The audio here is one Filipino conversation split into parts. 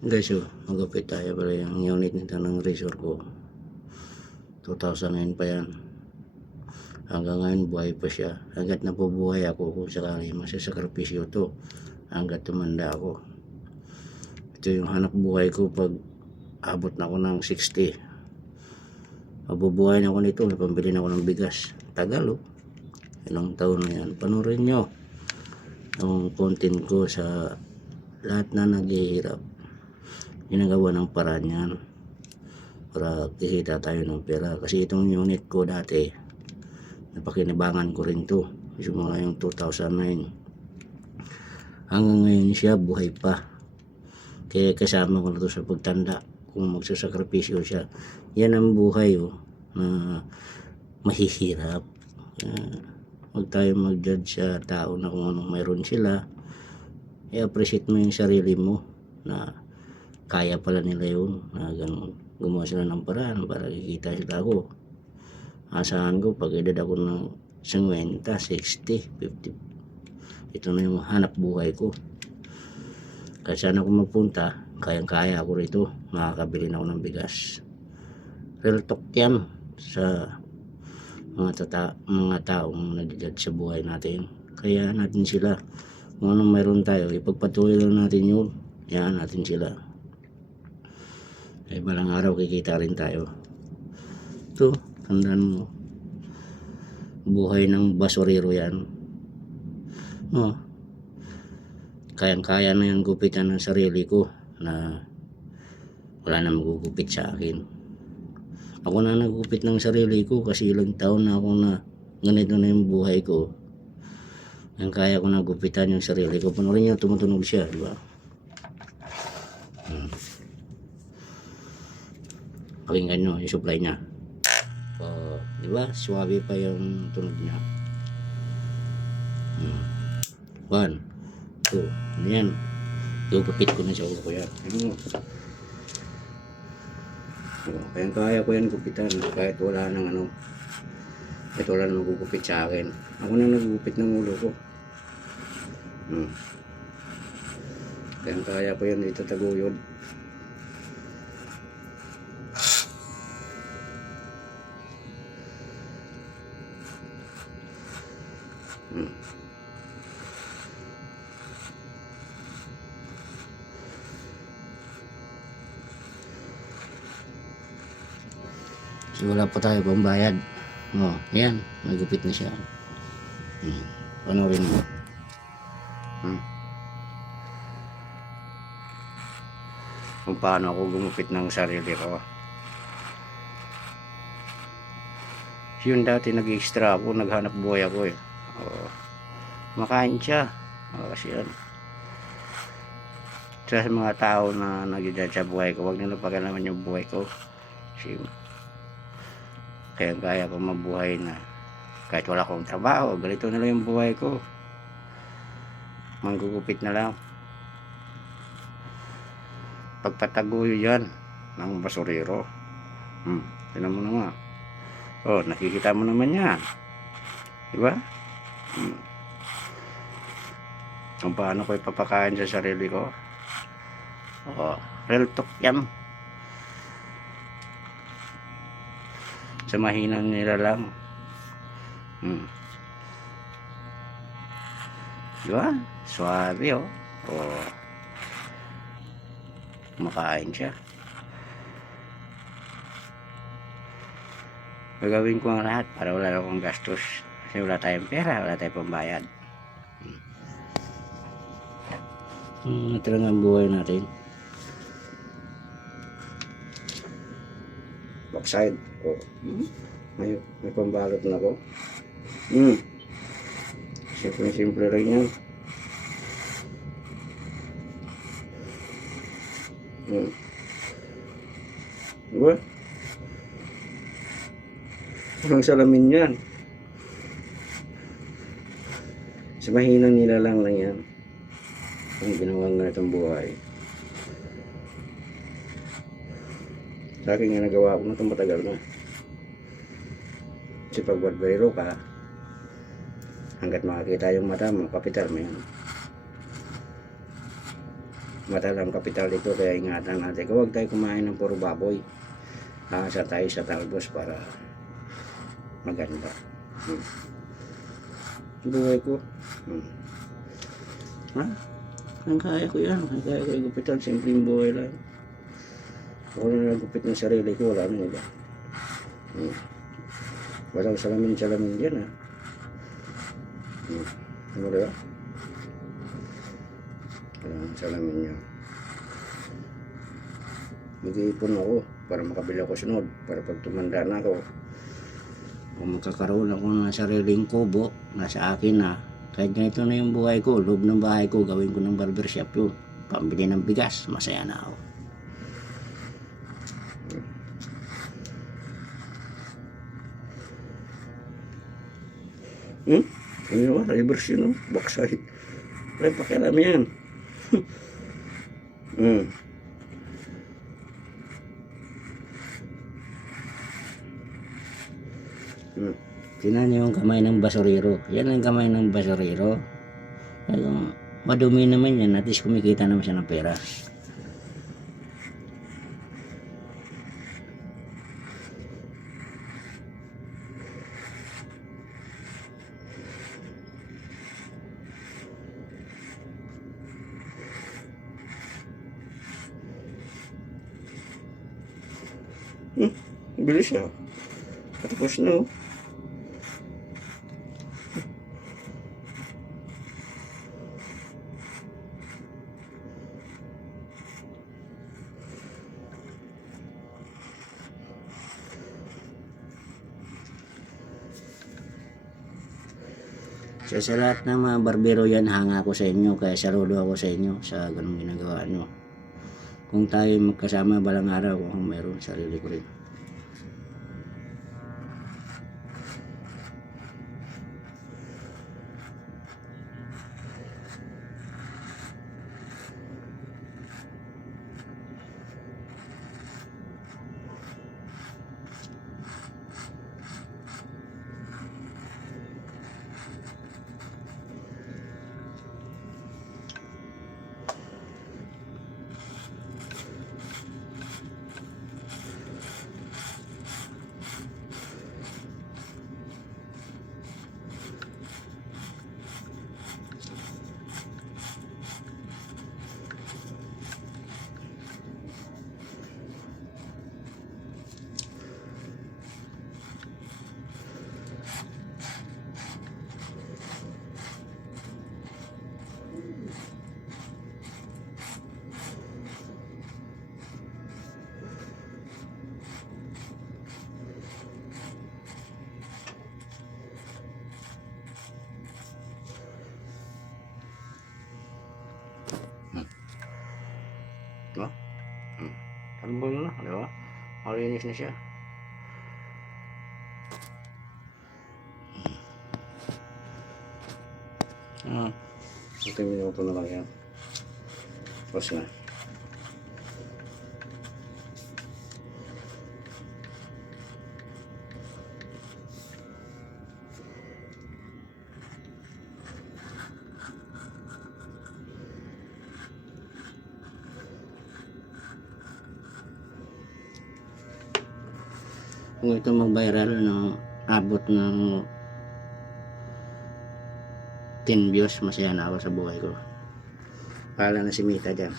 Guys, magupit tayo pala yung unit nito ng razor ko. 2009 pa yan. Hanggang ngayon buhay pa siya. Hanggat nabubuhay ako, kung sakali masasakripisyo to hanggat tumanda ako. Ito yung hanap buhay ko pag abot na ako ng 60. Mabubuhay na ako nito, napambili na ako ng bigas. Tagal ilang taon na yan. Panurin nyo yung content ko sa lahat na naghihirap. Ginagawa ng paraan yan para kikita tayo ng pera. Kasi itong unit ko dati, napakinabangan ko rin to. Simula yung 2009 hanggang ngayon siya buhay pa. Kaya kasama ko na to sa pagtanda kung magsasakripisyo siya. Yan ang buhay na mahihirap. Huwag tayo mag-judge sa tao na kung anong mayroon sila. I-appreciate mo yung sarili mo na kaya pala nila yun, na ganun. Gumawa sila ng paraan para kikita sila ako. Asahan ko pag edad ako ng 50, 60, 50, ito na yung hanap buhay ko. Kaya saan ako magpunta, kayang-kaya ako rito, makakabili na ako ng bigas. Real talk yan sa mga taong nag-judge sa buhay natin. Kaya natin sila, kung anong mayroon tayo, ipagpatuloy lang natin yun. Yan natin sila. Balang araw kikita rin tayo. Ito, tandaan mo, buhay ng basurero yan. Kayang-kaya na yung gupitan ng sarili ko na wala na magugupit sa akin. Ako na nagugupit ng sarili ko kasi ilang taon na ako na ganito na yung buhay ko. Ang kaya ko na gupitan yung sarili ko. Panoorin nyo, tumutunog siya, di ba? Pakinggan nyo yung supply niya. Di ba? Suwabe pa yung tunog niya. 1, 2, yan. Gugupit ko na sa ulo ko yan. Kaya ko yan gupitan kahit wala nang kahit wala nang gugupit sa akin. Ako na nagugupit ng ulo ko. Kaya ko yan dito taguyod. So, wala pa tayo pambayad. Yan, nagupit na siya. Panoorin mo. Kung paano ako gumupit ng sarili ko. Yun dati nag-extra ako, naghanap buhay ako makain siya. Kasi yan, sa mga tao na nag-judge sa buhay ko, huwag nila pakialaman yung buhay ko. Kasi kaya ko mabuhay na kahit wala akong trabaho, ganito na lang yung buhay ko, manggugupit na lang. Pagpataguyo yan ng basurero. Tignan mo naman. Nakikita mo naman yan, diba? Kung paano ko ipapakain sa sarili ko. Real talk yan. Sa mahinang nila lang. Diba? Suwabe makain siya. Gagawin ko ang lahat para wala akong gastos. Kasi wala tayong pera, wala tayong pambayad. Ito lang ang buhay natin. Backside. May pambalot na ako. Simple rin yan. Diba? Walang salamin yan. Sa mahinang nilalang lang yan ang ginawang ganitong buhay. Sa akin nga nagawa ko na itong matagal na. Kasi pag badbayro ka, hanggat makakita yung mata mo, kapital mo yan. matalang kapital dito, kaya ingatan natin. Huwag tayo kumain ng puro baboy. Asa tayo sa talbos para maganda. Buhay ko. Ha? Ang kaya ko yan. Ang kaya ko igupitan. Simpleng buhay lang. Ako na nagupit ng sarili ko. Wala nang iba. Walang salamin yan, ha. Ano ba? Walang salamin yan. Mag-iipon ako para makabili ako sunod. Para pag tumanda na ako, kung magkakaroon ako ng sariling kubo, nasa akin na. Kahit ganito na yung buhay ko, loob ng bahay ko, gawin ko ng barbershop yun. Pambili ng bigas, masaya na ako. Ano yun? Reverse yun, backside. Ay, pakialam yan. Tingnan niyo yung kamay ng basurero. Yan ang kamay ng basurero. Madumi naman yan. At least kumikita naman siya ng pera. Bilis siya. Tapos na, sa lahat ng mga barbero yan, hanga ako sa inyo, kaya saludo ako sa inyo sa ganung ginagawa nyo. Kung tayo magkasama balang araw, kung mayroon sarili ko rin. Diba? Kalbol na, di ba? Malinis na siya. Ito yung minuto na lang yan. Tapos na. Kung ito mag-viral no, abot ng 10 views, masaya na ako sa buhay ko. Pala na si Mita dyan.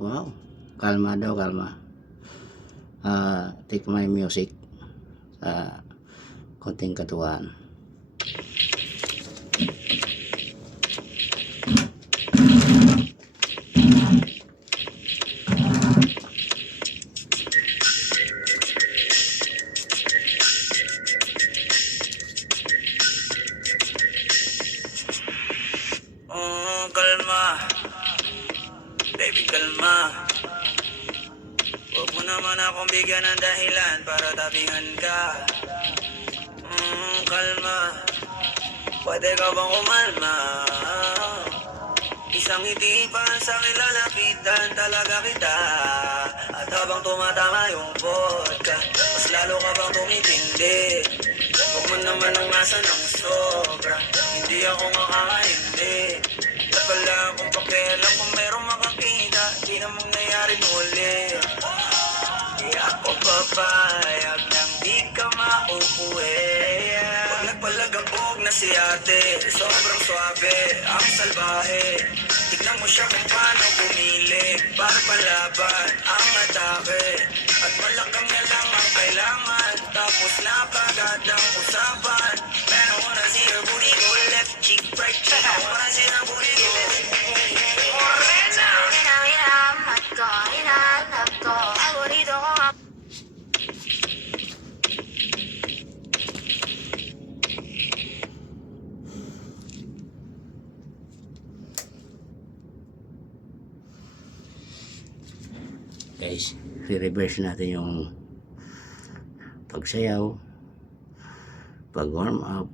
Wow, kalma daw, kalma. Take my music. Konting katuwaan. Oh, kalma. Baby, kalma. Huwag mo naman akong bigyan ng dahilan para tabihan ka. Kalma. Pwede ka bang umalma? Isang ngiti pa sa akin lalapitan talaga kita. At habang tumatama yung vodka, mas lalo ka bang tumitindi. Huwag mo naman ang nasa ng sobra, hindi ako makakaindi. At wala akong pakialam kung merong makakita, di na mangyayari muli. Di ako papayag nang di ka mauuwi. Pag nagpalagabog na si ate, sobrang swabe, ang salbahe. Tignan mo siya kung paano bumilig, para palaban ang atake. At malakang na lang ang kailangan, tapos napagad ang usapan. Man, I wanna see her booty go left cheek, right cheek. I wanna see her booty go Morena! Hinahanap ko, paborito ko nga. Guys, re-reverse natin yung pagsayaw, pag warm up.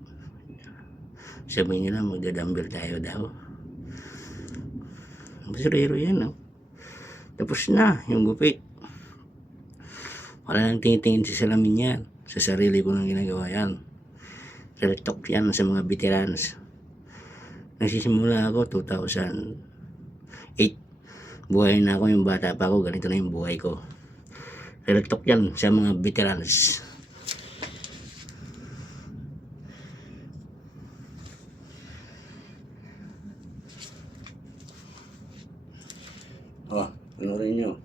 Sabihin nyo lang magdadumbbell tayo daw. Basurero yan, no? Tapos na yung gupit. Wala nang tingin-tingin sa salamin yan. Sa sarili ko nang ginagawa yan. Real talk yan sa mga veterans. Nagsisimula ako 2008. Buhay na ako, yung bata pa ako, ganito na yung buhay ko. Real talk yan sa mga veterans. Oh, panoorin nyo.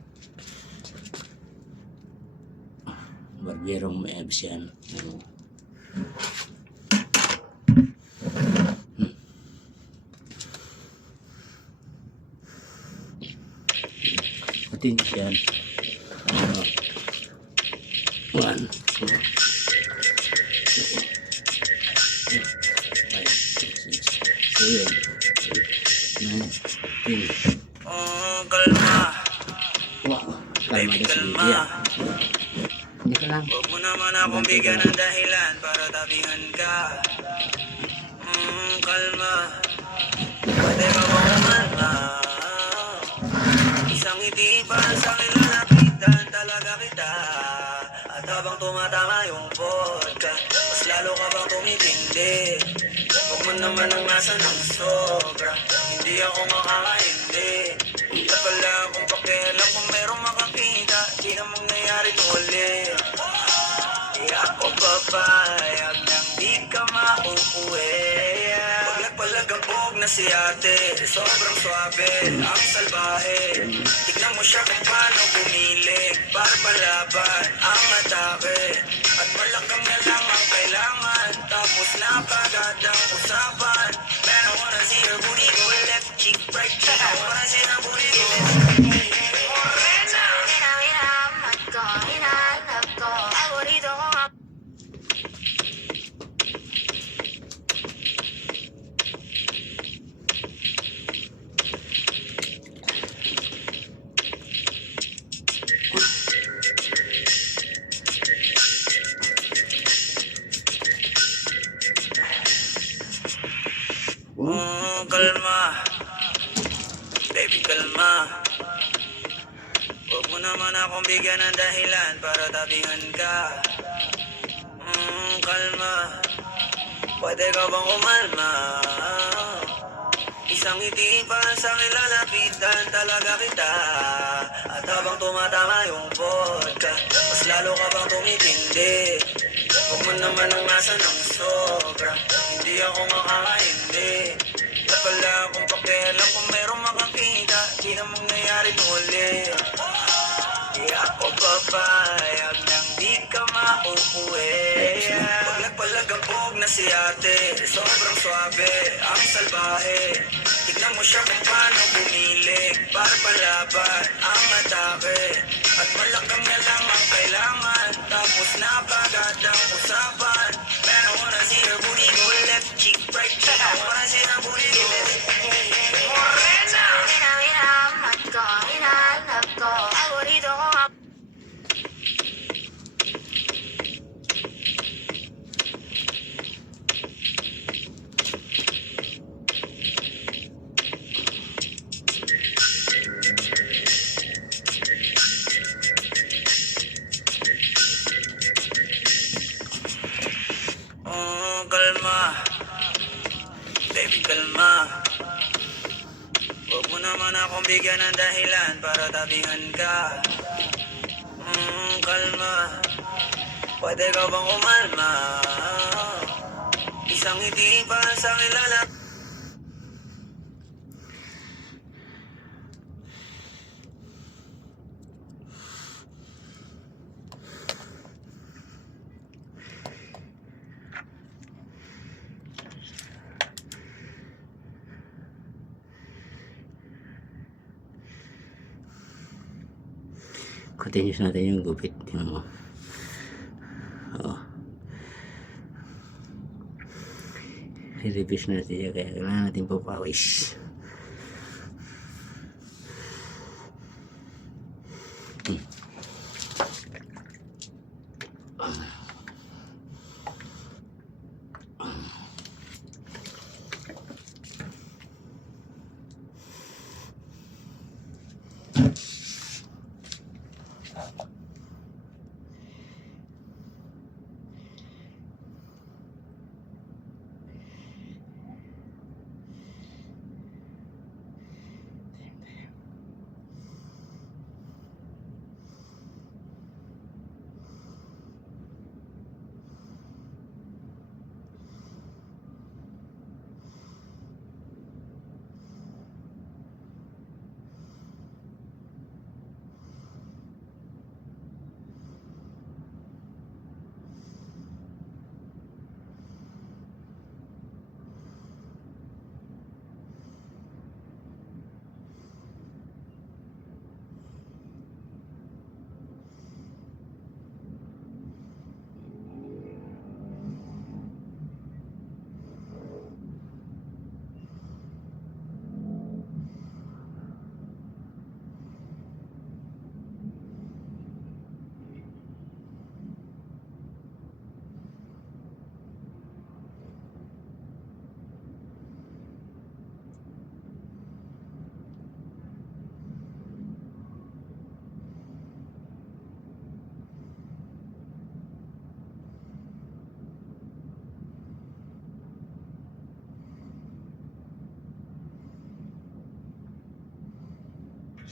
Barberong may abs yan. Matinis yan. 1, 2, 3, 4, 5, 6, 7, 8, 9, 10. Oh, kalma, Wow, kalma baby, na si kalma. Lydia. Hindi ka lang. Huwag mo naman akong bigyan ng dahilan para tabihan ka. Kalma, pwede ka bang umalma? Isang ngiti pa sa akin lalapitan talaga kita. At habang tumatama yung vodka, mas lalo ka bang tumitindi. Huwag mo naman ang nasa ng sobra, hindi ako makakaindi. At wala akong pakialam kung merong makakita, di na mangyayari muli. Di ako papayag nang di ka mauuwi. Pag nagpalagabog na si ate, sobrang swabe, ang salbahe. Tignan mo siya kung paano bumilig, para palaban ang atake. At malakang na lang ang kailangan, tapos napagad ang usapan. Man, I wanna see her booty go left cheek, right cheek. I wanna see her booty go Morena! Hinahanap ko, paborito ko nga. Kalma, baby, kalma. Huwag mo naman akong bigyan ng dahilan para tabihan ka. Kalma, pwede ka bang umalma? Isang ngiti pa sa akin lalapitan talaga kita. At habang tumatama yung vodka, mas lalo ka bang tumitindi. Huwag mo naman ang nasa ng sobra, hindi ako makakaindi. At wala akong pakialam kung merong makakita, di na mangyayari muli. Di ako papayag nang di ka mauuwi. Pag nagpalagabog na si ate, sobrang swabe, ang salbahe. Tignan mo siya kung paano bumilig, para palaban ang atake. At malakang na lang ang kailangan, tapos napagad ang usapan. Man, I wanna see her booty go left cheek, right cheek. I wanna see her booty go Morena! Hinahanap ko, paborito ko nga. kalma. Huwag mo naman akong bigyan ng dahilan para tabihan ka. Kalma. Pwede ka bang umalma? Isang ngiti pa sa kilala. Continuous natin yung gupit. Tingnan mo. Oo. I-revise natin siya kaya kailangan natin papawis.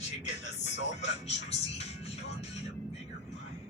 Chicken na sobrang juicy. You don't need a bigger bite.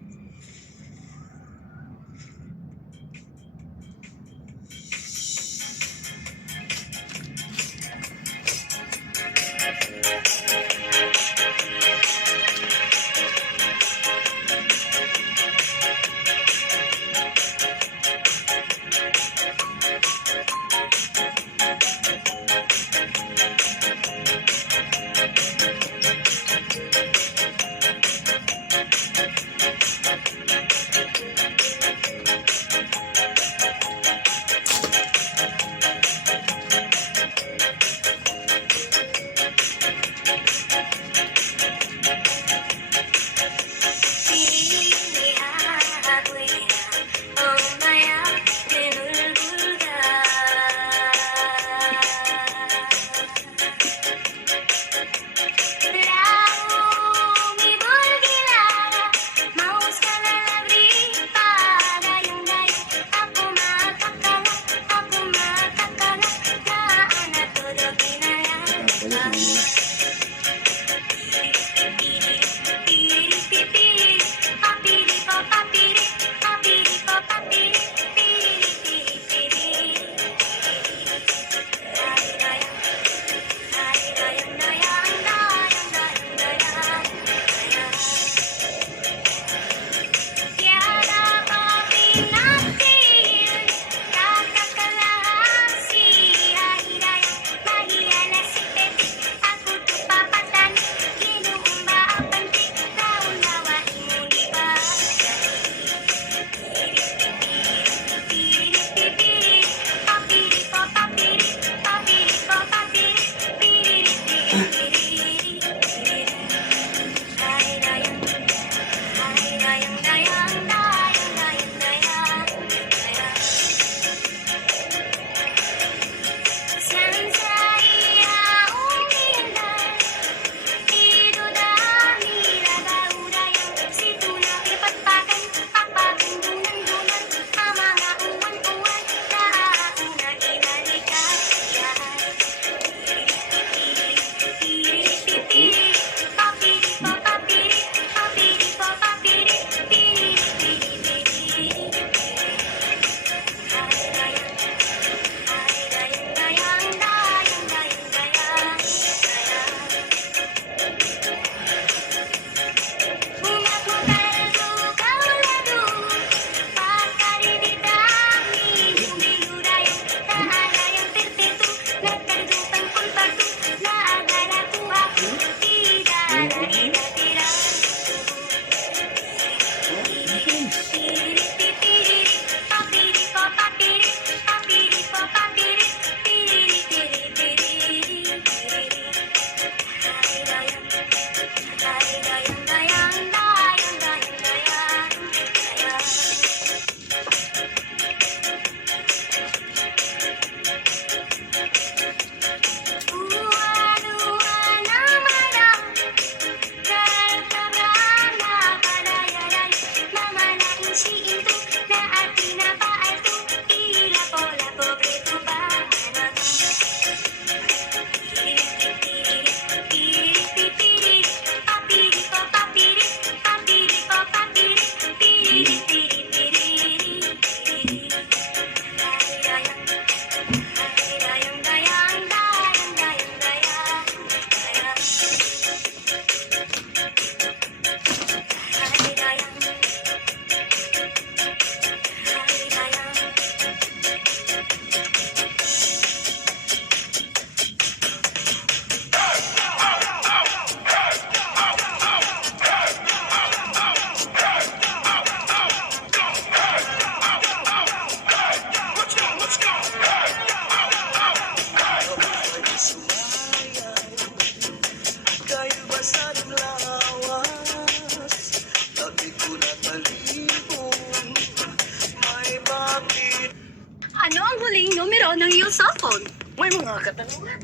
mga katanungan.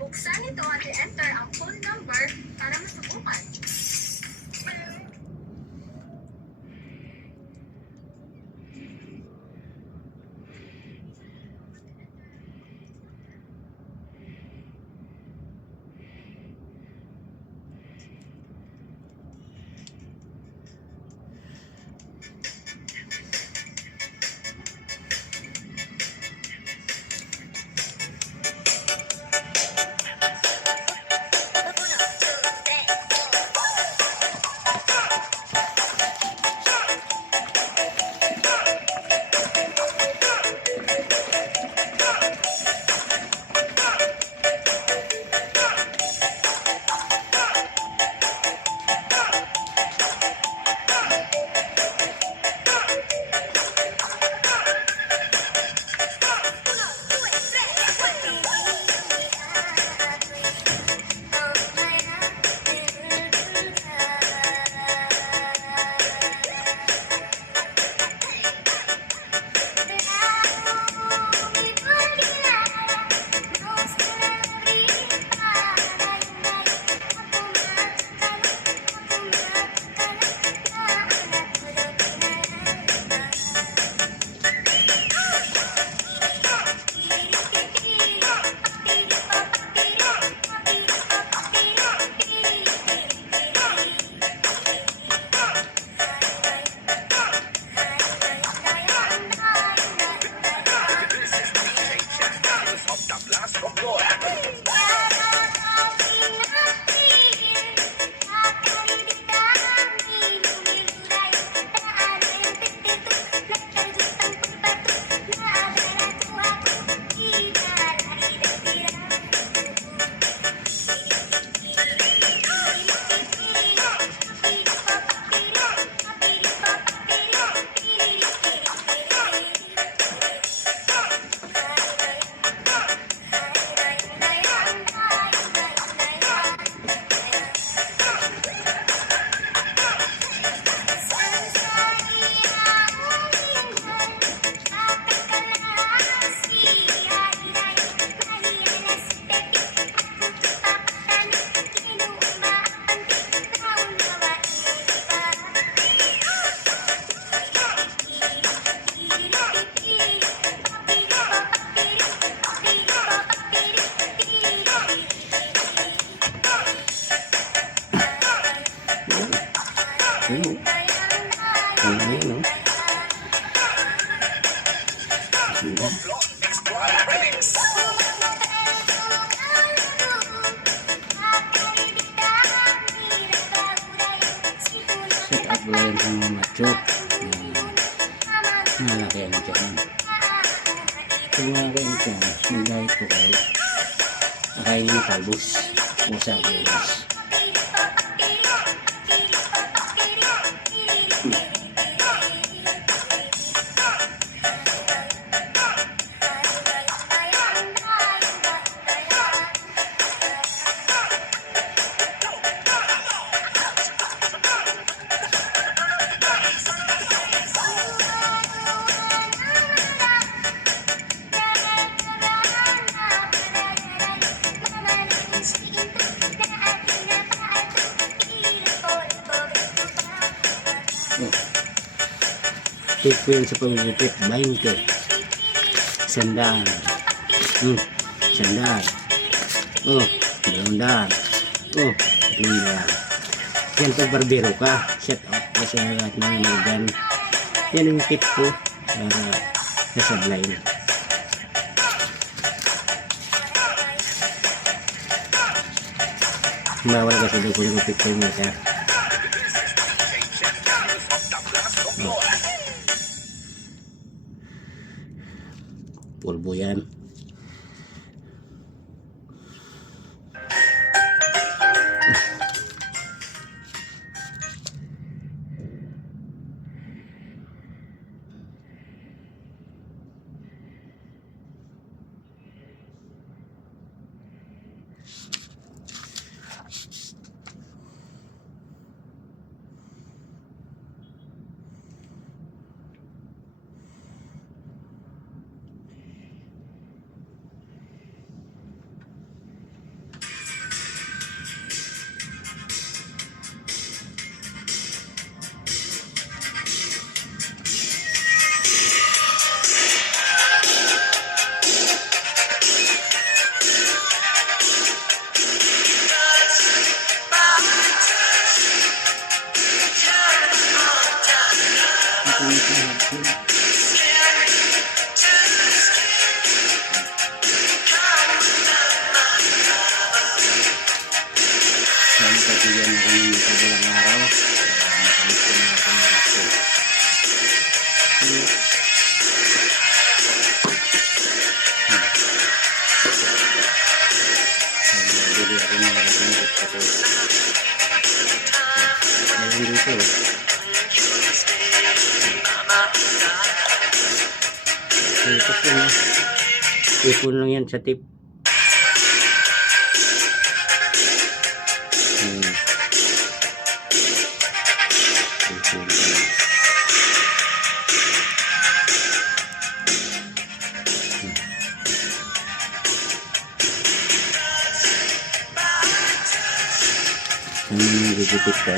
Buksan ito at i-enter ang phone number para masubukan. Ayun. Ayun, no? Set up lang yung mga macho. Nalaki ang tiyan. Kung malaki ang tiyan, mag-diet po kayo. Nakain yung talbos. O sa bilis. Tip ko yun sa pagpipit, 20. Sandaan. Sandaan. Oh, 200. Oh, 300. Yan pag barbero ka, set up kasi lahat ng magan. Yan yung tip ko para sa line. Bawal kasi doon ko yung picture mo ka. Pulbo yan. bigyan ako ng matagalang araw. Makamit ko na ako ng gusto. Bili ako ng aking gusto ko. Meron dito. Ito po na. Ipon lang yan sa tip. Ipon lang. Gigipit ka.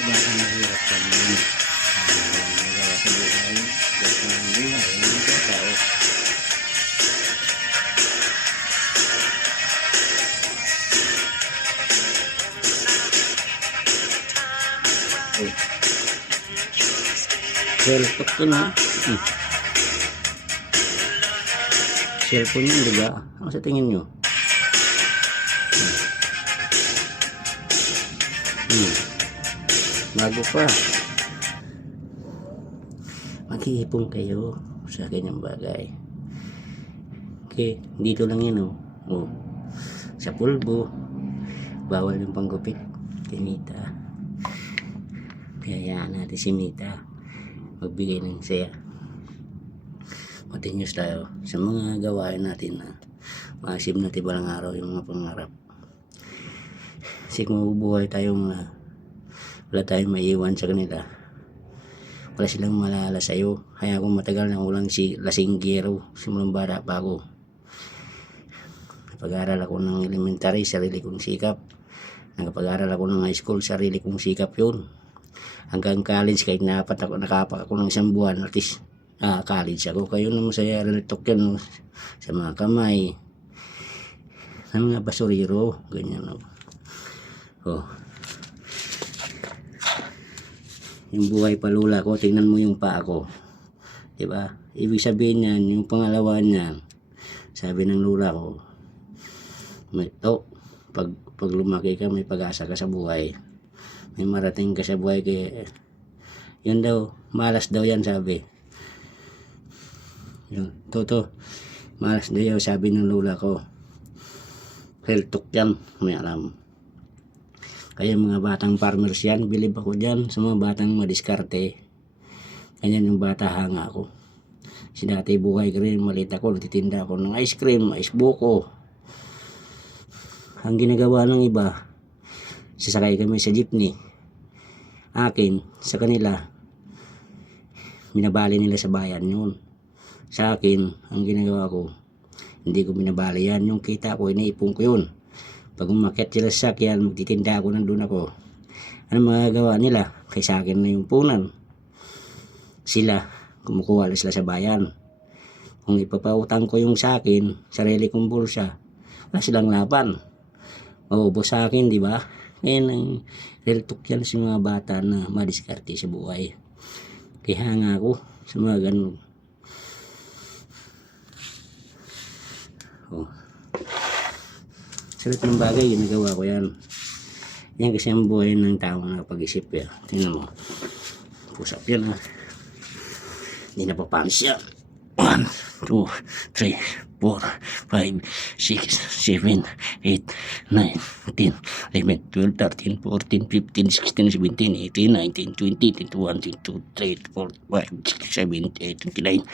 Bakit mahirap ka naman? Magawa sa buhay. Bakit ang buhay? Ano ka tao? Cellphone ko na. Cellphone yun, diba? Ano sa tingin nyo? Bago pa. Mag-iipon kayo sa ganyang bagay. Okay, dito lang yan sa pulbo. Bawal yung panggupit kay Mita. Kaya natin si Mita magbigay ng saya. Continuous tayo sa mga gawain natin na ma-achieve natin balang araw yung mga pangarap. Kasi kung mabubuhay tayong wala tayong maiiwan sa kanila, wala silang malala sa'yo. Kaya kung matagal na ulang lasinggero, simulang bata pa ako. Napag-aral ako ng elementary, sarili kong sikap. Nakapag-aral ako ng high school, sarili kong sikap yun. Hanggang college, kahit nakapak ako ng isang buwan, at least college ako. Kayo naman sa relatok yan, sa mga kamay, sa mga basuriro, ganyan. Yung buhay palula ko, tingnan mo yung paa ko, diba? Ibig sabihin yan, yung pangalawa niyan, sabi ng lula ko, pag lumaki ka, may pag-asa ka sa buhay, may marating ka sa buhay. Kaya yun daw, malas daw yan, sabi yun, malas daw yan, sabi ng lula ko. Heltok yan, may alam. Kaya mga batang farmers yan, bilib ako dyan sa mga batang madiskarte. Ganyan yung bata hanga ako. Si dati buhay ko rin, maliit ako, nagtitinda ako ng ice cream, ice buko. Ang ginagawa ng iba, sasakay kami sa jeepney. Akin, sa kanila, binabali nila sa bayan yun. Sa akin, ang ginagawa ko, hindi ko binabali yan. Yung kita ko, iniipon ko yun. Pag umakyat sila sa sakyan, magtitinda ako, nandun ako. Ano magagawa nila? Kay sa akin na yung punan. Sila, kumukuha sila sa bayan. Kung ipapautang ko yung sa akin, sarili kong bulsa, wala silang laban. Maubos sa akin, di ba? Ngayon, ang reltok yan sa mga bata na madiskarte sa buhay. Kaya hanga ako sa mga ganun. Salit ng bagay, ginagawa ko yan. Yan kasi ang buhay ng tao na pag-isip yan. Tingnan mo. Push up yan, hindi na papanis yan. 1, 2, 3, 4, 5, 6, 7, 8, 9, 10, 11, 12, 13, 14, 15, 16, 17, 18, 19, 20, 21, 22, 23, 24, 25, 26, 27, 28, 29,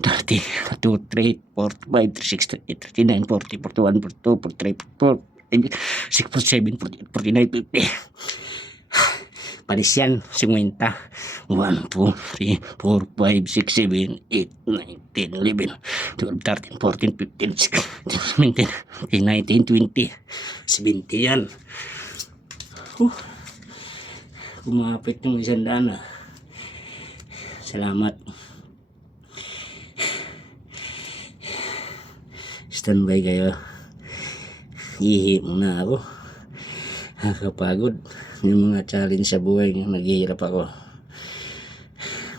30, 32, 33, 45, 36, 39, 40, 41, 42, 43, 44, 46, 47, 48, 49, 50. Panis yan, 50. 1, 2, 3, 4, 5, 6, 7, 8, 9, 10, 11, 12, 13, 14, 15, 16, 17, 18, 19, 20. 70 yan. Kumapit yung 100 na. Salamat. Standby kayo. Ihi muna ako. Nakakapagod yung mga challenge sa buhay. Naghihirap ako.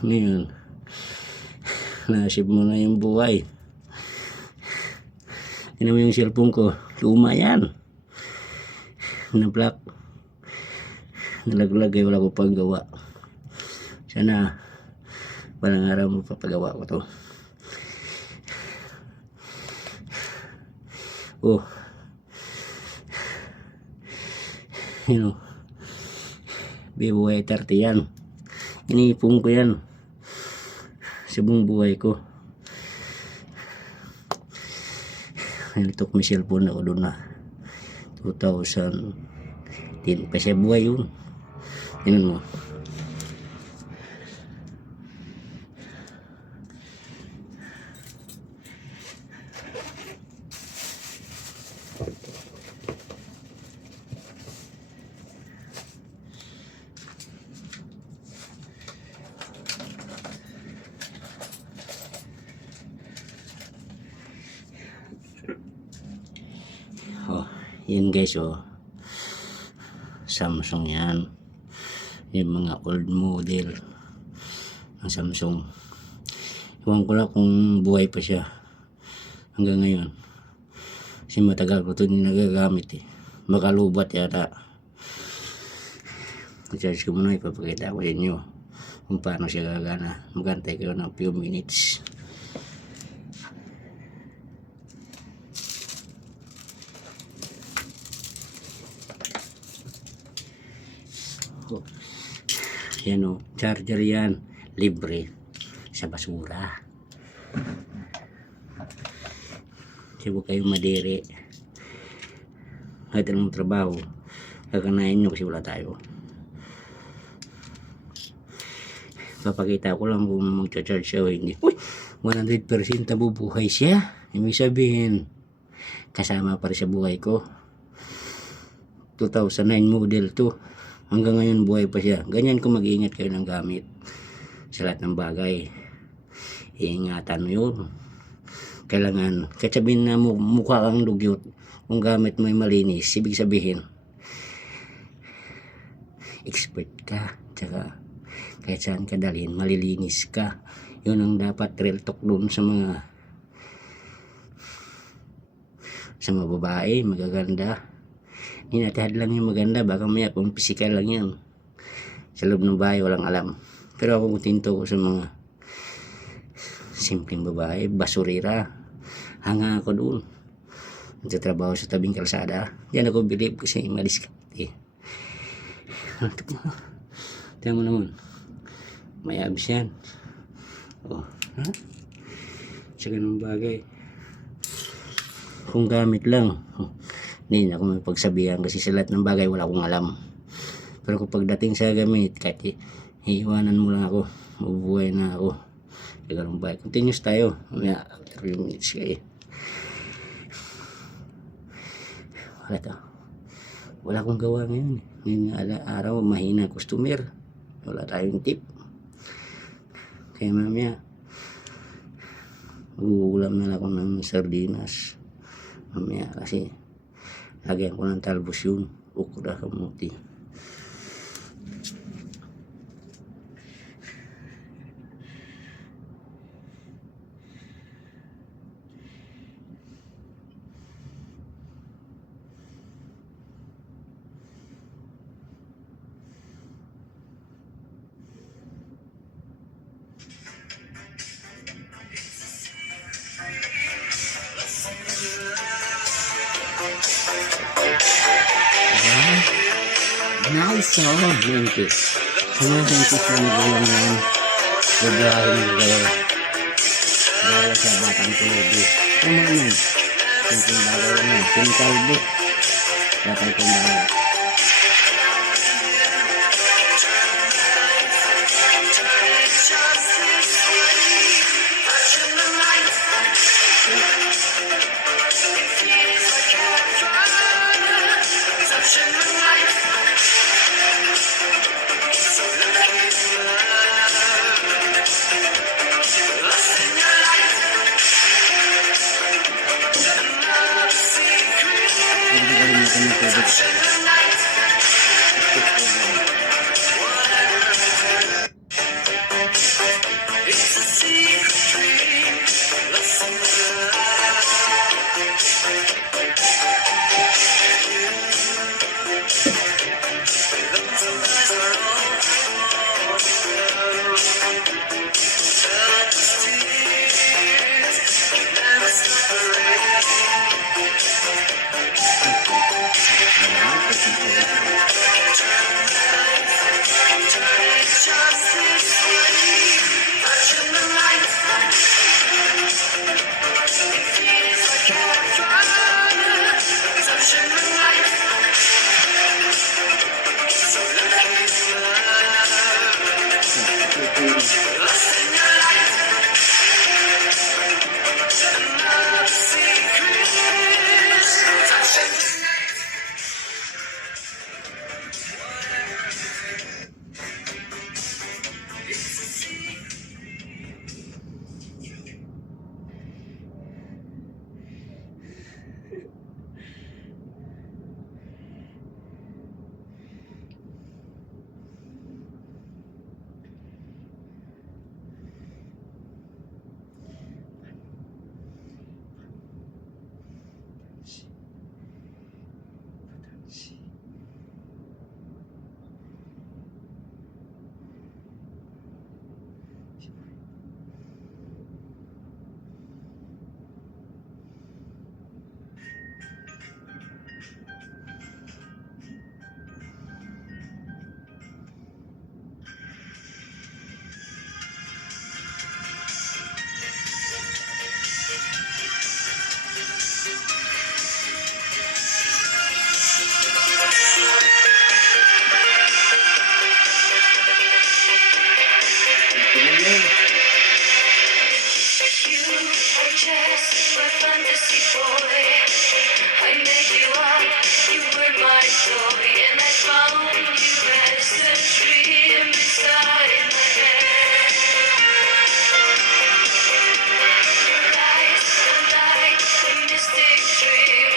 Ngayon, nasib mo na yung buhay. Tignan mo yung cellphone ko. Luma yan. Na-block. Nalaglag ay wala ko pang gawa. Sana walang araw mapapagawa ko to. Oh. You know, buhay 30 yan. Iniipon ko yan sa buong buhay ko. Nilitok may cellphone ako doon na 2010 pa siya buhay yun. Tingnan mo. Oh, yan guys, oh. Samsung yan. Yung mga old model ng Samsung. Iwan ko lang kung buhay pa siya hanggang ngayon. Kasi matagal ko ito nagagamit eh. Baka lubat yata. I-charge ko muna, ipapakita ko sa inyo kung paano siya gagana. Magantay kayo ng few minutes. Yan o, charger yan, libre sa basura. Kasi huwag kayong madiri. Kahit anong trabaho, kakanain nyo kasi wala tayo. Papakita ko lang kung mag-charge siya o hindi. Uy! 100% nabubuhay siya. Ibig sabihin, kasama pa rin sa buhay ko. 2009 model to. Hanggang ngayon buhay pa siya. Ganyan kung mag-iingat kayo ng gamit sa lahat ng bagay. Iingatan mo yun. Kailangan, kahit sabihin na mukha kang dugyot, kung gamit mo ay malinis, ibig sabihin, expert ka. Tsaka, kahit saan ka dalhin, malilinis ka. Yun ang dapat real talk dun sa mga babae, magaganda. Hinatihad lang yung maganda, baka maya kung physical lang yan sa loob ng bahay walang alam. Pero ako kutinto ko sa mga simpleng babae, basurira. Hanga ako doon, nagtatrabaho sa tabing kalsada. Diyan ako believe kasi madiskarte. Tiyan mo naman, may abs yan. Oh, ha? Sa ganung bagay, kung gamit lang, hindi na ako mapagsabihan kasi sa lahat ng bagay wala akong alam. Pero kung pagdating sa gamit, kahit iiwanan mo lang ako, mabubuhay na ako. Kaya ganun ba? Continuous tayo. Mamaya, 3 minutes kayo. Wala to. Wala akong gawa ngayon. Ngayon araw, mahina customer. Wala tayong tip. Kaya mamaya, mag-uulam na lang ako ng sardinas. Mamaya kasi lagyan ko ng talbos yun, ukra kamuti. Nice, oh, blinky. Semua blinky semua bulan yang beberapa negara dari sahabatan lebih. Kemana? Mungkin bagaimana? Tinggal bu, datang kembali. Touch in the night. Just my fantasy boy. I made you up, you were my toy, and I found you as a dream inside my head. Your eyes are like a mystic dream,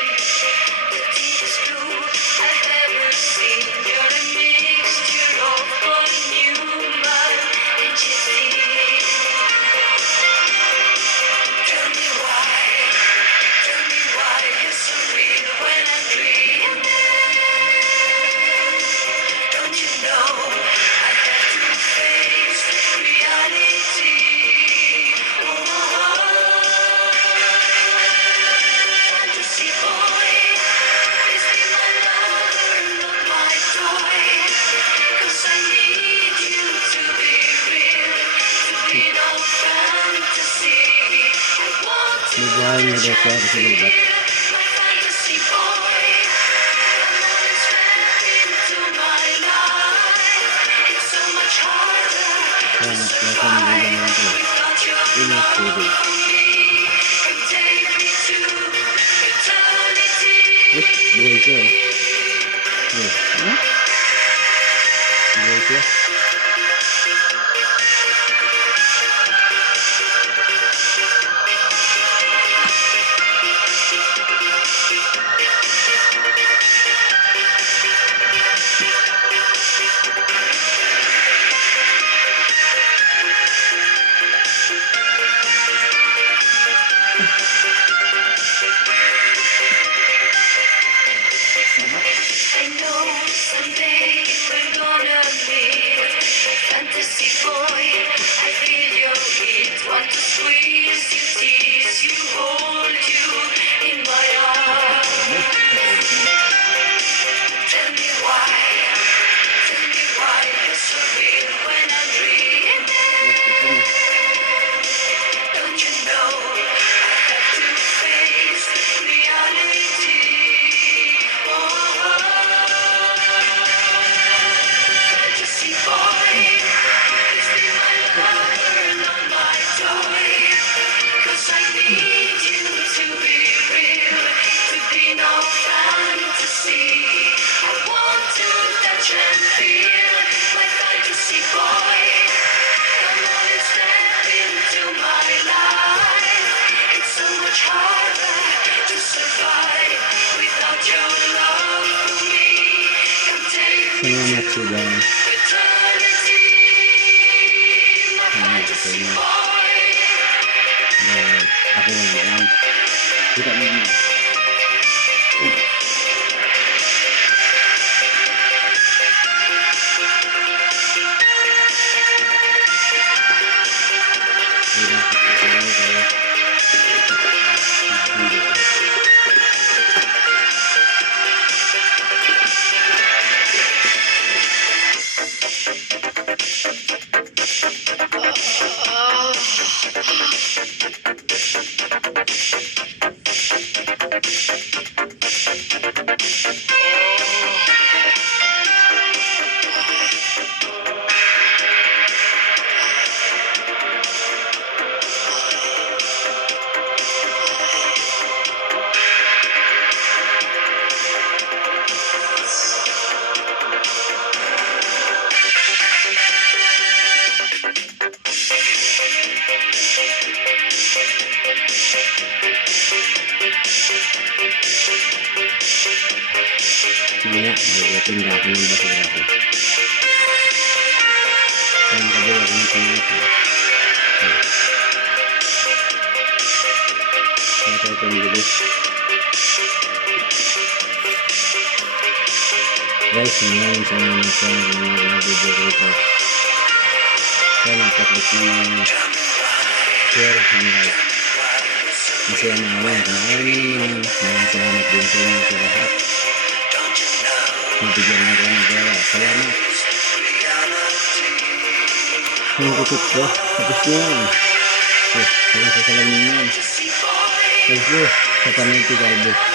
the deepest blue I've ever seen. You're a mixture of Paul Newman and Gypsy. Tell me why you're so real when I'm dreaming. Don't you know I have to face reality? Fantasy boy, please be my lover, not my toy. 'Cause I need you to be real, to be no fantasy. I want to Bubuhayin mo daw siya kasi lubat. my fantasy boy. Come on and step into my life. It's so much harder to survive without your love for me. And take me to eternity. Buhay siya eh. Buhay siya. I know someday we're gonna meet. Fantasy boy, I feel your heat. Want to squeeze you, tease you, hold you in my arms. Tell me why you're so real when I'm dreaming. Don't you know I have to face reality? Fantasy boy, please be my lover, not my toy. 'Cause I need you to be real, to be no fantasy. I want to touch and feel my fantasy boy. Come on and step into my life. It's so much harder to survive without your love for me. Come take me Salamat to sila. eternity, my fantasy boy. Dahil ako na lang. Kita mo yun. Mamaya, magtinda ako ng basura ko. Kaya makagawa ko ng tinda ko. Kaya tayo itong bilis. Guys, maraming salamat sa mga video ko ito. Sana paklik naman share and like. Masaya na naman. Kung ayaw nyo naman, maraming salamat din sa inyo sa lahat. Nabigyan na ko ng gawa. Salamat. Ang ikot ko. Tapos yan. Hanggang sa salamin yan. Thank you sa panood ko, Galbo.